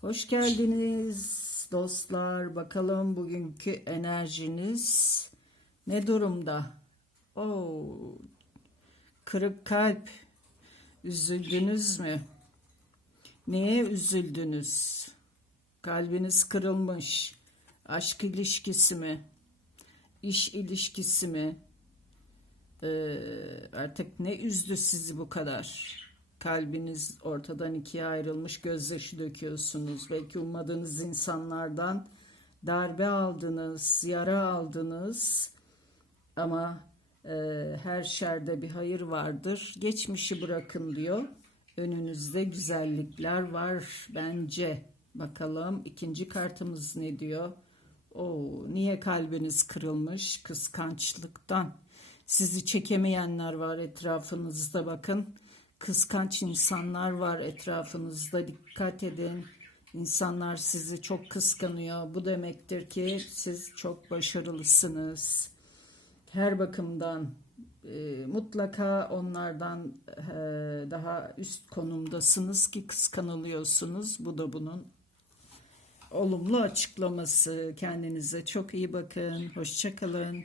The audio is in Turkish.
Hoş geldiniz dostlar. Bakalım bugünkü enerjiniz ne durumda? Oo, kırık kalp. Üzüldünüz mü? Neye üzüldünüz? Kalbiniz kırılmış. Aşk ilişkisi mi? İş ilişkisi mi? Ee, artık ne üzdü sizi bu kadar? Kalbiniz ortadan ikiye ayrılmış, gözyaşı döküyorsunuz. Belki ummadığınız insanlardan darbe aldınız, yara aldınız. Ama e, her şerde bir hayır vardır. Geçmişi bırakın diyor. Önünüzde güzellikler var bence. Bakalım ikinci kartımız ne diyor? Oo, niye kalbiniz kırılmış? Kıskançlıktan. Sizi çekemeyenler var etrafınızda bakın. Kıskanç insanlar var etrafınızda. Dikkat edin. İnsanlar sizi çok kıskanıyor. Bu demektir ki siz çok başarılısınız. Her bakımdan e, mutlaka onlardan e, daha üst konumdasınız ki kıskanılıyorsunuz. Bu da bunun olumlu açıklaması. Kendinize çok iyi bakın. Hoşçakalın.